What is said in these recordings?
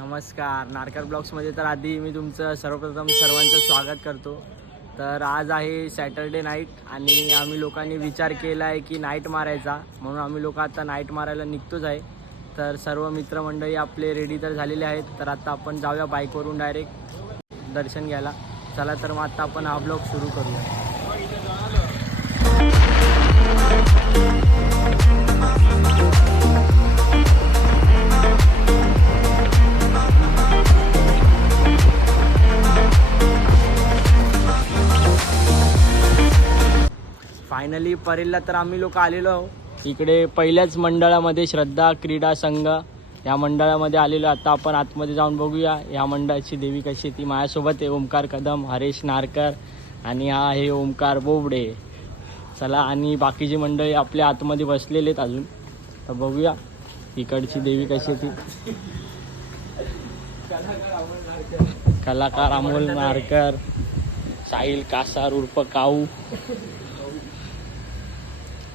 नमस्कार. नारकर ब्लॉग्समध्ये तर आधी मी तुमचं सर्वप्रथम सर्वांचं स्वागत करतो. तर आज आहे सॅटर्डे नाईट आणि आम्ही लोकांनी विचार केला आहे की नाईट मारायचा. म्हणून आम्ही लोक आता नाईट मारायला निघतोच आहे. तर सर्व मित्रमंडळी आपले रेडी तर झालेले आहेत. तर आता आपण जाऊया बाईकवरून डायरेक्ट दर्शन घ्यायला. चला तर मग आता आपण हा ब्लॉग सुरू करूया. फायनली परेलला तर आम्ही लोक आलेलो आहो इकडे पहिल्याच मंडळामध्ये श्रद्धा क्रीडा संघ या मंडळामध्ये आलेलो आता आपण आतमध्ये जाऊन बघूया. या मंडळाची देवी कशी आहे ती माझ्यासोबत आहे. ओमकार कदम हरेश नारकर आणि हा आहे ओमकार बोबडे. चला आणि बाकीची मंडळी आपल्या आतमध्ये बसलेले आहेत अजून तर बघूया इकडची देवी कशी आहे ती. कलाकार अमोल नारकर साहिल कासार उर्फ काऊ.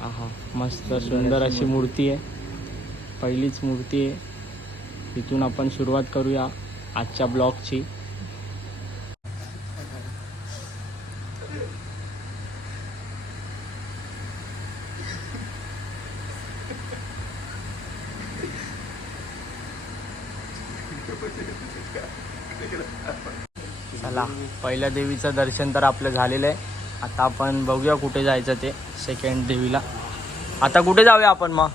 आहा मस्त सुंदर अशी मूर्ती आहे. पहिलीच मूर्ती आहे. इथून आपण सुरुवात करूया आजच्या ब्लॉगची. चला पहिल्या देवीचं दर्शन तर आपलं झालेलं आहे. आता आपण बघूया कुठे जायचं ते सेकंड देवीला. आता कुठे जाऊया आपण मग?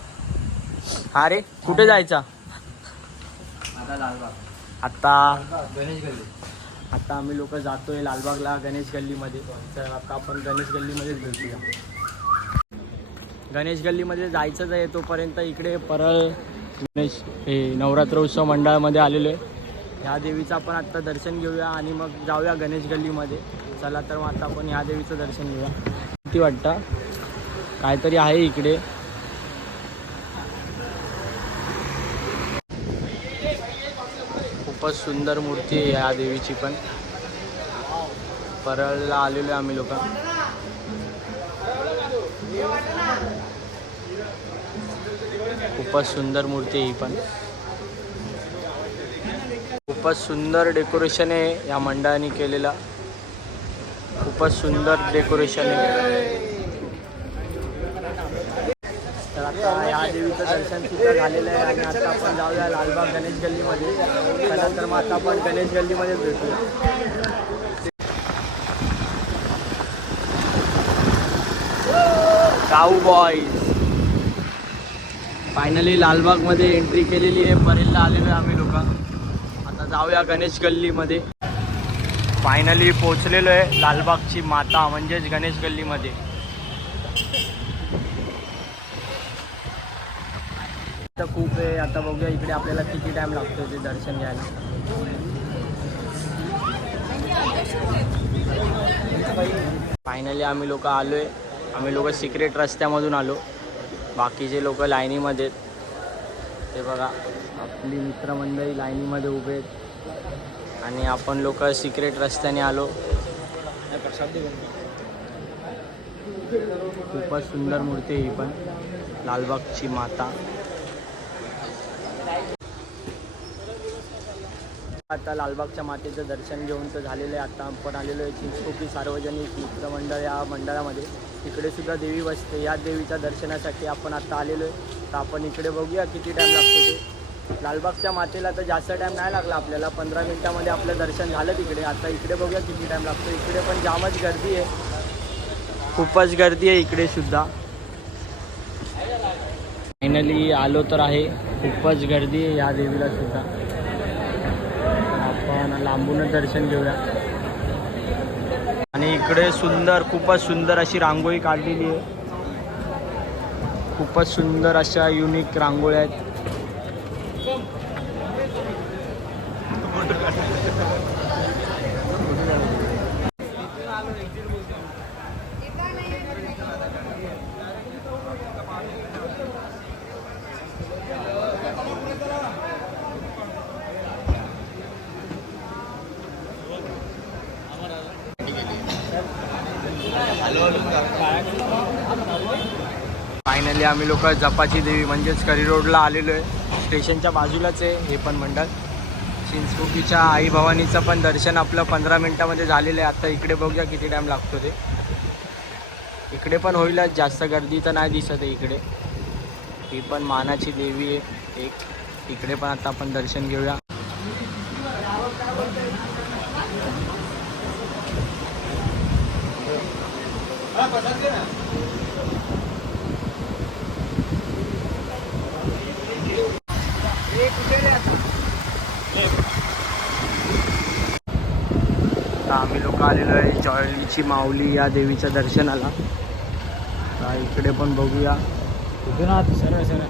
हा रे कुठे जायचा? आता लालबाग गणेश गल्ली आता आम्ही लोक जातोय लालबागला गणेश गल्लीमध्ये. तर आता आपण गणेश गल्लीमध्येच भेटूया. गणेश गल्लीमध्ये जायचंच आहे तोपर्यंत इकडे परळ गणेश हे नवरात्र उत्सव मंडळामध्ये आलेलो आहे. ह्या देवीचं आपण आत्ता दर्शन घेऊया आणि मग जाऊया गणेश गल्लीमध्ये. चला तर मग आता आपण या देवीचं दर्शन घेऊया. किती वाटतं. काहीतरी आहे इकडे. खूपच सुंदर मूर्ती आहे या देवीची पण. परळला आलेलो आहे आम्ही लोक. खूपच सुंदर मूर्ती आहे ही पण. खूपच सुंदर डेकोरेशन आहे या मंडळाने केलेलं. खूपच सुंदर डेकोरेशन आहे. तर आता या देवीचं दर्शन सुद्धा झालेलं आहे आणि आता आपण जाऊया लालबाग गणेश गल्लीमध्ये. त्यानंतर मग आता आपण गणेश गल्लीमध्येच भेटूया. काऊ बॉईज फायनली लालबागमध्ये एंट्री केलेली आहे. परेलला आलेलो आहे आम्ही लोक. आता जाऊया गणेश गल्लीमध्ये. फायनली पोचलेलो आहे लालबागची माता म्हणजेच गणेश गल्लीमध्ये. खूप आहे आता बघूया इकडे आपल्याला किती टाइम लागतो ते दर्शन घ्यायला. फायनली आम्ही लोक आलो आहे आम्ही लोक सिक्रेट रस्त्यामधून आलो. बाकीचे लोक लाईनीमध्ये आहेत. ते बघा आपली मित्रमंडळी लाईनीमध्ये उभे आहेत. आणि आपण लोक सिक्रेट रस्त्याने आलो. खूपच सुंदर मूर्ती आहे ही पण. लालबागची माता. आता लालबागच्या मातेचं दर्शन घेऊन तर झालेलं आहे. आता आपण आलेलो आहे चिंचकोपी सार्वजनिक मित्रमंडळ या मंडळामध्ये. इकडे सुद्धा देवी बसते. या देवीच्या दर्शनासाठी आपण आता आलेलो आहे. तर आपण इकडे बघूया किती टाईम लागतो ते. लालबागच्या मातेला तर जास्त टाईम नाही लागला आपल्याला. पंधरा मिनिटामध्ये आपलं दर्शन झालं तिकडे. आता इकडे बघूया किती टाईम लागतो. इकडे पण जामच गर्दी आहे. खूपच गर्दी आहे इकडे सुद्धा. फायनली आलो तर आहे. खूपच गर्दी आहे या देवीला सुद्धा. आपण लांबूनच दर्शन घेऊया. आणि इकडे सुंदर खूपच सुंदर अशी रांगोळी काढलेली आहे. खूपच सुंदर अशा युनिक रांगोळ्या आहेत फायनली आम्ही लोक जपाची देवी म्हणजेच करी रोडला आलेलो आहे. स्टेशनच्या बाजूलाच आहे हे पण मंडळ. चिंचपुकीच्या आई भवानीचं पण दर्शन आपलं पंधरा मिनटामध्ये झालेलं आहे. आता इकडे बघूया किती टाईम लागतो ते. इकडे पण होईलच जास्त गर्दी तर नाही दिसत आहे इकडे. ही पण मानाची देवी आहे एक. इकडे पण आता आपण दर्शन घेऊया आता आम्ही लोक आलेलो आहे जॉयलीची माऊली या देवीच्या दर्शनाला. इकडे पण बघूया. कुठून आहात सर्व सर्व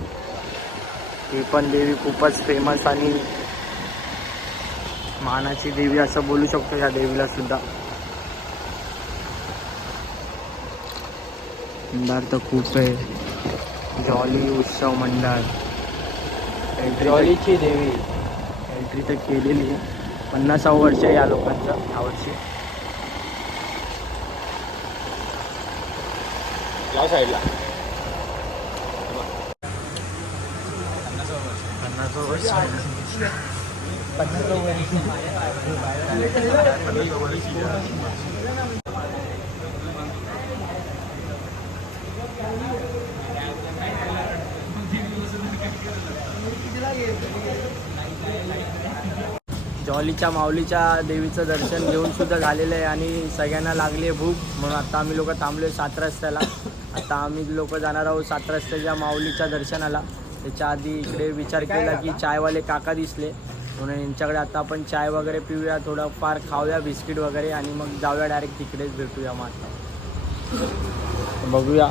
ही पण देवी खूपच फेमस आणि मानाची देवी असं बोलू शकतो या देवीला सुद्धा. अंधार तर खूप आहे. जॉली उत्सव मंडळ. जॉलीची देवी. एंट्री तर केलेली आहे. पन्नासावं वर्ष आहे या लोकांचं यावर्षी या साईडला. जॉलीच्या माऊलीच्या देवीचं दर्शन घेऊन सुद्धा झालेलं आहे आणि सगळ्यांना लागली आहे भूक. म्हणून आता आम्ही लोक थांबलो सात रस्त्याला. आता आम्ही लोक जाणार आहोत सात रस्त्याच्या माऊलीच्या दर्शनाला. त्याच्या आधी इकडे विचार केला की चायवाले काका दिसले. म्हणून यांच्याकडे आता आपण चाय वगैरे पिऊया थोडं फार खाऊया बिस्किट वगैरे आणि मग जाऊया डायरेक्ट तिकडेच भेटूया मग आता बघूया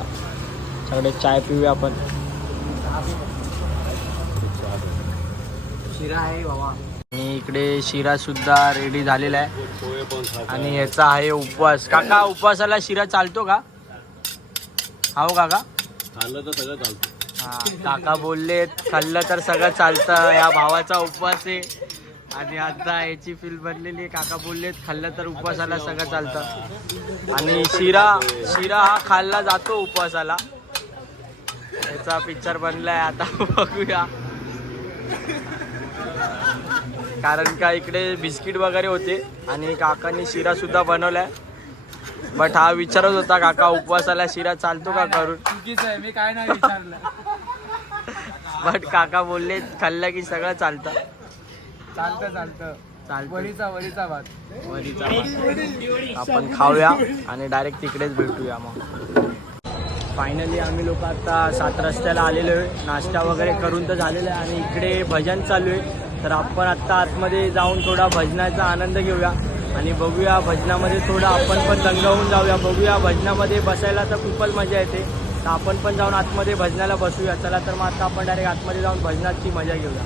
सगळे चाय पिऊया आपण. शिरा आहे बाबा. आणि इकडे शिरा सुद्धा रेडी झालेला आहे. आणि याचा आहे उपवास. काका उपवासाला शिरा चालतो का? हो काका? खाल्लं तर सगळं चालतं. हा काका बोलले खाल्लं तर सगळं चालतं. या भावाचा उपवास आहे. आणि आता याची फिल्म बनलेली आहे. काका बोललेत खाल्लं तर उपवासाला सगळं चालतं. आणि शिरा शिरा हा खाल्ला जातो उपवासाला. याचा पिक्चर बनलाय. आता बघूया. कारण का इकडे बिस्किट वगैरे होते. आणि काकांनी शिरा सुद्धा बनवलाय. बट हा विचारत होता काका उपवासाला शिरा चालतो का करून? चुकीचं आहे मी काय नाही विचारलं. बट काका बोलले खाल्लं की सगळं चालतं. चालतं चालतं. चालतं. वरीचा वरीचा भात. वरीचा भात. आपण खाऊया आणि डायरेक्ट तिकडेच भेटूया मग. फायनली आम्ही लोक आता सात रस्त्याला आलेलो आहे. नाश्ता वगैरे करून तर झालेलं आहे आणि इकडे भजन चालू आहे. तर आपण आत्ता आतमध्ये जाऊन थोडा भजनाचा आनंद घेऊया. आणि बघूया भजनामध्ये थोडं आपण पण दंग होऊन जाऊया. बघूया भजनामध्ये बसायला तर खूपच मजा येते. तर आपण पण जाऊन आतमध्ये भजनाला बसूया. चला तर मग आता आपण डायरेक्ट आतमध्ये जाऊन भजनाची मजा घेऊया.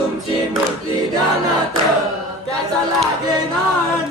तुमची मूर्ती ध्यानात त्याचा लागे ना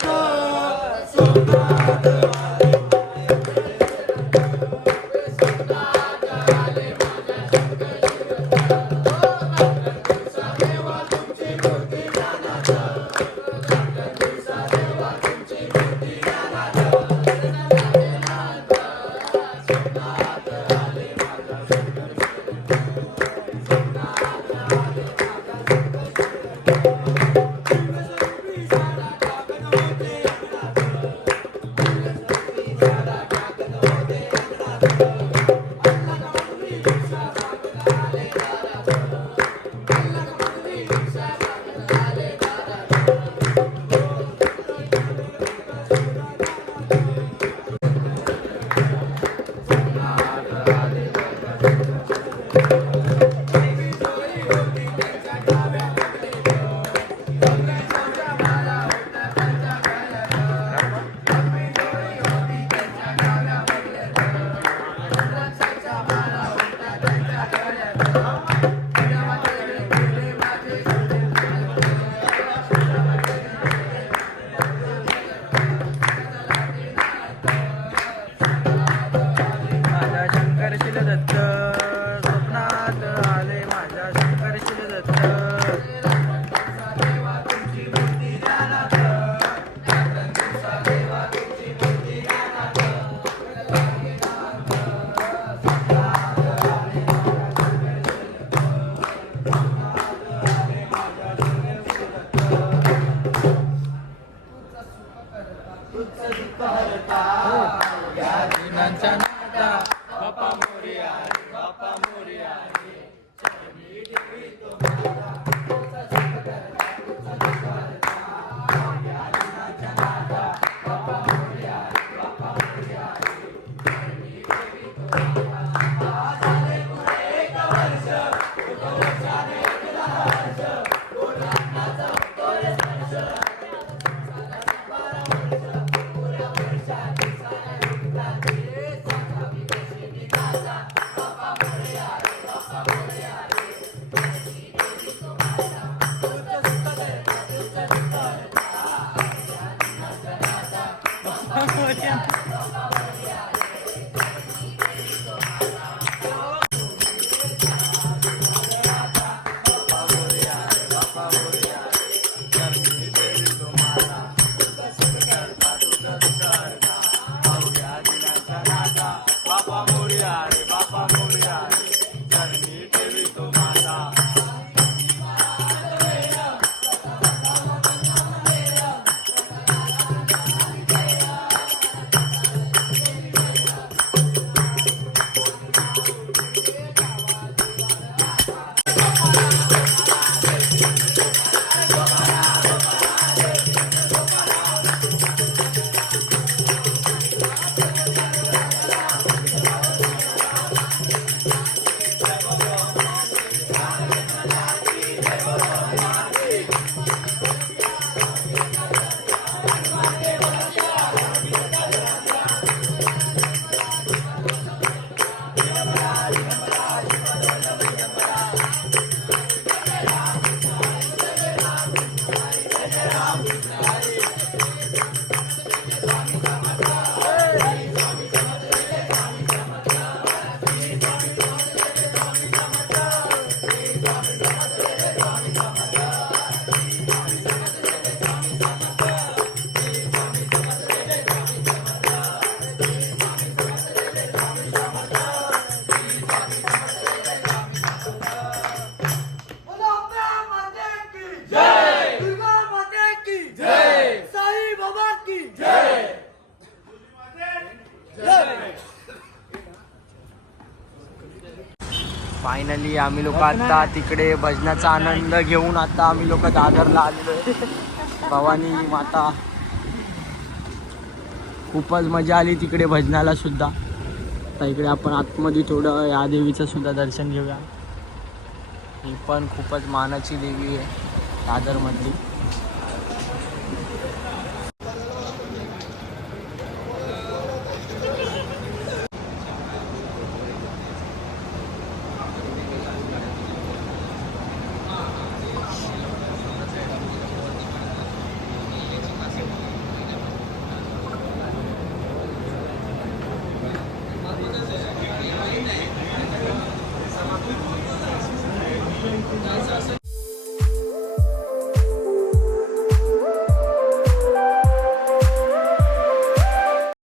फायनली आम्ही लोक आता तिकडे भजनाचा आनंद घेऊन आता आम्ही लोक दादरला आलेलो आहे. भवानी माता. खूपच मजा आली तिकडे भजनाला सुद्धा. आता इकडे आपण आतमध्ये थोडं या देवीचं सुद्धा दर्शन घेऊया. ही पण खूपच मानाची देवी आहे दादरमधली.